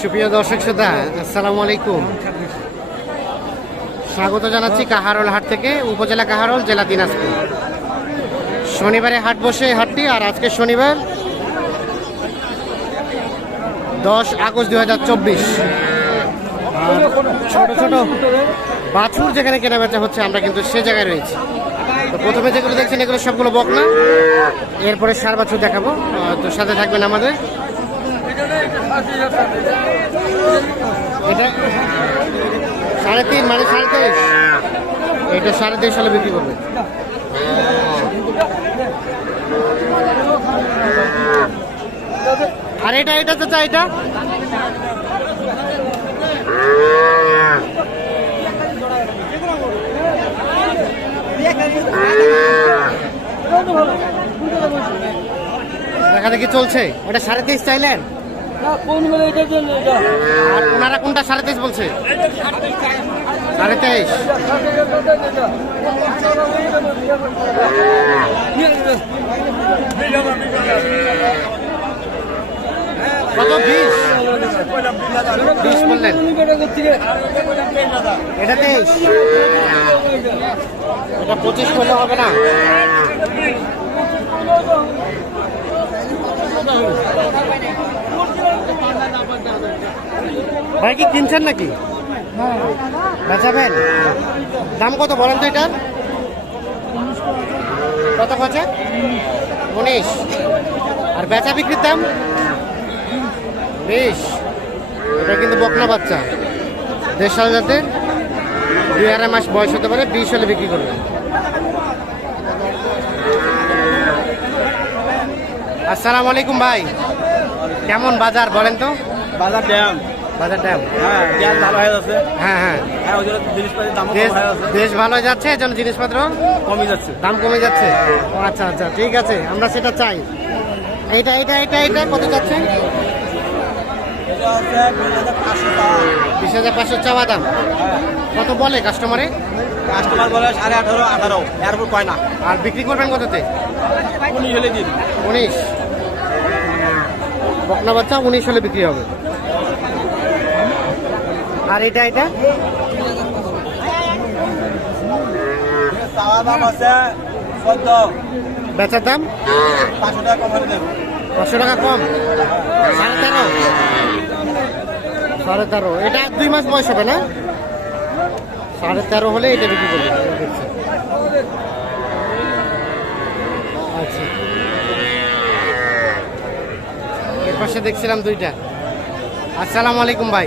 সুপ্রিয় দর্শক শ্রোতা, আসসালামু আলাইকুম। স্বাগত জানাচ্ছি কাহারোল হাট থেকে, উপজেলা কাহারোল, জেলা দিনাজপুর। শনিবারে হাট বসে হাটটি, আর আজকে শনিবার দশ আগস্ট দু হাজার চব্বিশ। ছোট ছোট বাছুর যেখানে কেনা বেচা হচ্ছে, আমরা কিন্তু সে জায়গায় রয়েছি। তো প্রথমে যেগুলো দেখছেন, এগুলো সবগুলো বকনা। এরপরে সার বাছুর দেখাবো। তো সাথে থাকবেন আমাদের এটা সাড়ে তিন মানে সাড়ে তেইশ। এটা সাড়ে তেইশ হলে বিক্রি করবে। আর এটা এটা চাই, এটা? দেখা দেখি চলছে। ওটা সাড়ে তেইশ চাইলেন? আর ওনারা কোনটা, সাড়ে তেইশ বলছে? সাড়ে তেইশ। কত, বিশ? বিশ বললেন। এটা তেইশ। এটা পঁচিশ করলে হবে না? ভাই, কি কিনছেন নাকি? বেচাবেন দাম কত বলেন তো এটার কত খরচা? উনিশ। আর বেচা বিক্রির দাম? বিশ। এটা কিন্তু বকনা বাচ্চা। দেড় সাল যাতে দুই আড়াই মাস বয়স হতে পারে, বিশ হলে বিক্রি করবে আসসালামু আলাইকুম ভাই। কেমন বাজার বলেন তো? বাজার ড্যাম। বাজার দাম হ্যাঁ ভালো হয়ে যাচ্ছে। হ্যাঁ হ্যাঁ। দেশ হয়ে ভালো যাচ্ছে এজন্য জিনিসপত্র কমে যাচ্ছে। দাম কমে যাচ্ছে? ও আচ্ছা আচ্ছা ঠিক আছে আমরা সেটা চাই। এইটা এইটা এইটা এইটা কত যাচ্ছে? এটা বিশ হাজার পাঁচশো চাওয়া দাম। কত বলে কাস্টমারে? কাস্টমার বলে সাড়ে আঠারো আঠারো। এরপর কয় না? আর বিক্রি করবেন কততে? উনি হলে দিন উনিশ। বকনা বাচ্চা উনিশ হলে বিক্রি হবে। আর এটা এটা? দাম আছে বেচার দাম? পাঁচশো টাকা কম পাঁচশো টাকা কম? সাড়ে তেরো? সাড়ে তেরো। এটা দুই মাস বয়স হবে না? সাড়ে তেরো হলে এটা বিক্রি করবে। আচ্ছা। পাশে দেখছিলাম দুইটা। আসসালামু আলাইকুম ভাই।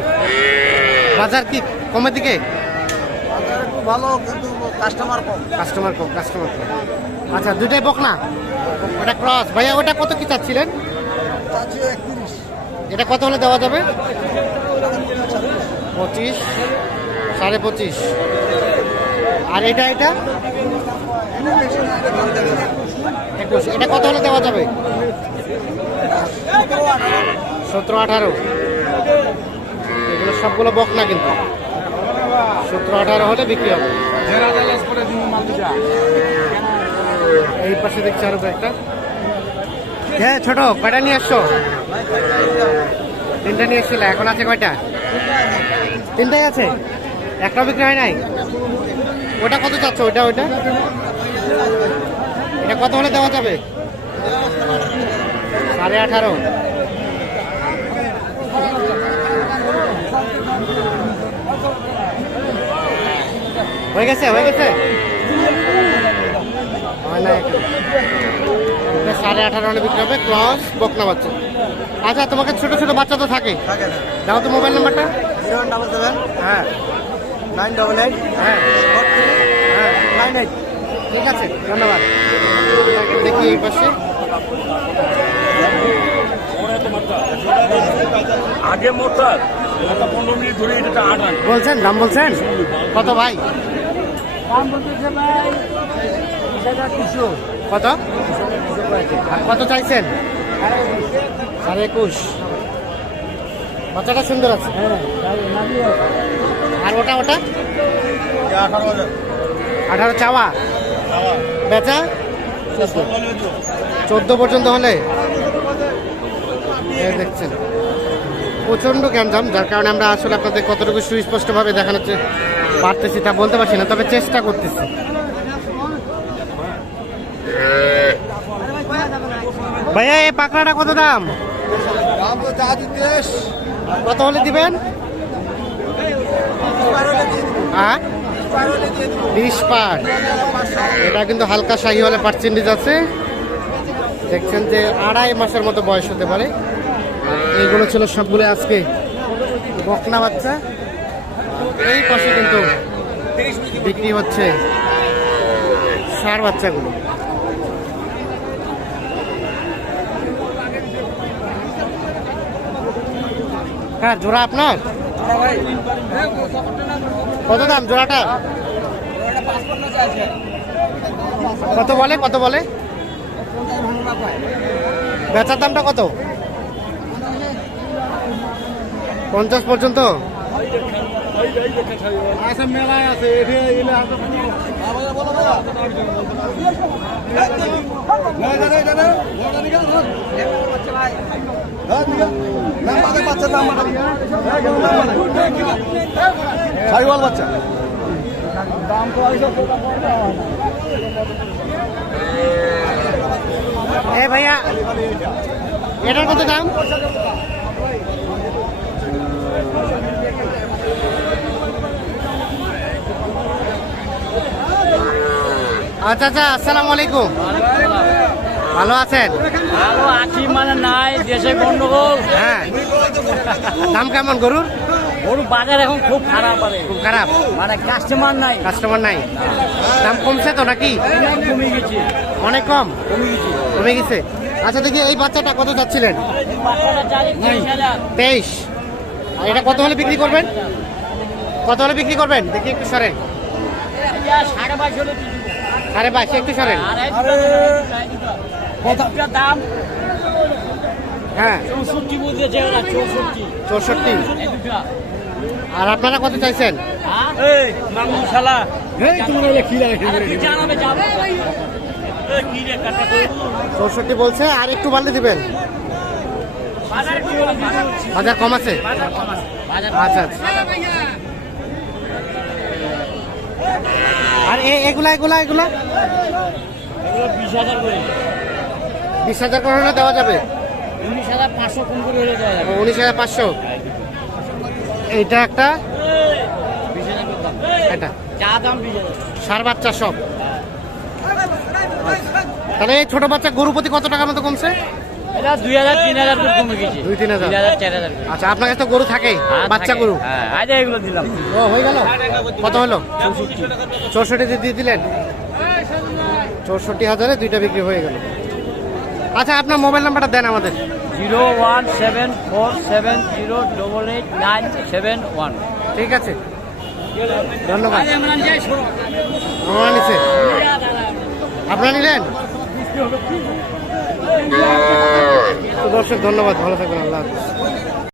বাজার কি কমের দিকে? একটু ভালো কিন্তু কাস্টমার কম। কাস্টমার কম কাস্টমার কম। আচ্ছা দুইটাই বক না? ওটা ক্রস ভাইয়া ওটা কত কি চাচ্ছিলেন? এটা কত হলে দেওয়া যাবে? পঁচিশ সাড়ে পঁচিশ। আর এটা এটা? একুশ। এটা কত হলে দেওয়া যাবে? সতেরো, আঠারো। এগুলো সবগুলো বক না কিন্তু। সতেরো, আঠারো হলে বিক্রি হবে। এই পাশে দেখছি আরও একটা হ্যাঁ ছোট, কয়টা নিয়ে আসছো? তিনটা নিয়ে এসেছিল, এখন আছে কয়টা? তিনটাই আছে। একটা বিক্রি হয় নাই? ওটা কত চাচ্ছ? ওটা ওটা এটা কত হলে দেওয়া যাবে? সাড়ে আঠারো। হয়ে গেছে হয়ে গেছে? সাড়ে আঠারো হলে বিক্রি হবে ক্রস বকনা বাচ্চা। আচ্ছা তোমাকে ছোট ছোট বাচ্চা তো থাকে। দাও তো মোবাইল নাম্বারটা। জিরো ওয়ান ডাবল সেভেন হ্যাঁ। নাইন ডবল এইট হ্যাঁ। হ্যাঁ। Nine eight. ঠিক আছে ধন্যবাদ। দেখি এই পাশে। আগে মোটর পনেরো মিনিট ধরে এটা আট বলছেন দাম বলছেন? কত ভাই? কত আর কত? চাইছেন? সাড়ে একুশ। বাচ্চাটা সুন্দর আছে। আর ওটা ওটা? আঠারো চাওয়া। বেচা? চোদ্দ পর্যন্ত হলে? দেখছেন। প্রচণ্ড গ্যাঞ্জাম, যার কারণে আমরা আসলে আপনাদের কতটুকু সুস্পষ্টভাবে দেখানোর চে- পারতেছি তা বলতে পারছি না, তবে চেষ্টা করতেছি। ভাইয়া, এই পাকড়াটা কত দাম? কত হলে দিবেন? হ্যাঁ? বিশ পার। এটা কিন্তু হালকা শাহি হলে পার্সেন্টেজ আছে। দেখছেন যে আড়াই মাসের মতো বয়স হতে পারে। এইগুলো ছিল সবগুলো আজকে বকনা বাচ্চা। এই পাশে কিন্তু বিক্রি হচ্ছে সার বাচ্চাগুলো। হ্যাঁ জোড়া আপনার? কত দাম জোড়াটা? কত বলে কত বলে? বেচার দামটা কত? পঞ্চাশ পর্যন্ত? আচ্ছা মেলায় আছে এটি এলে আছে সাইওয়াল বাচ্চা এ ভাইয়া, এটার কত দাম? আচ্ছা আচ্ছা আসসালামু আলাইকুম। ভালো আছেন? আছি মানে নাই দেশে গন্ডগোল। হ্যাঁ। দাম কেমন গরুর? গরু বাজার এখন খুব খারাপ খুব খারাপ। মানে কাস্টমার নাই। কাস্টমার নাই। দাম কমছে তো নাকি? কমে গেছে। অনেক কম? কমে গেছে। কমে গেছে। আচ্ছা দেখি এই বাচ্চাটা কত যাচ্ছিলেন? তেইশ। আর এটা কত হলে বিক্রি করবেন? কত হলে বিক্রি করবেন? দেখি একটু সরেন। সাড়ে বাইশ হলে সাড়ে বাইশ একটু সরেন। দাম। হ্যাঁ। চৌষট্টি চৌষট্টি। চৌষট্টি। আর আপনারা কত চাইছেন? আরে কাটা চৌষট্টি বলছে আর একটু বাড়লে দিবেন। বাজারে কম আছে বাজার কম আছে। বাজার আচ্ছা আচ্ছা। আর এ- এগুলা এগুলা এগুলা? বিশ হাজার করে। হলে দেওয়া যাবে? উনিশ হাজার পাঁচশো কম করে হলে দেওয়া যাবে? উনিশ হাজার পাঁচশো? এইটা একটা? এটা? চা দাম সার বাচ্চা সব? তাহলে এই ছোট বাচ্চা গরু প্রতি কত টাকার মতো কমছে? এটা দুই হাজার তিন হাজার করে কমে গেছে। দুই, তিন হাজার। চার হাজার আচ্ছা আপনার কাছে তো গরু থাকেই হ্যাঁ, বাচ্চা গরু? হ্যাঁ আজ এগুলো দিলাম। ও হয়ে গেল? কত হলো? চৌষট্টি দিয়ে দিলেন? চৌষট্টি হাজারে দুইটা বিক্রি হয়ে গেল। আচ্ছা আপনার মোবাইল নাম্বারটা দেন আমাদের। Zero one seven four seven zero double eight nine seven one. ঠিক আছে। ধন্যবাদ। আপনারা নিলেন? দর্শক ধন্যবাদ। ভালো থাকবেন আল্লাহ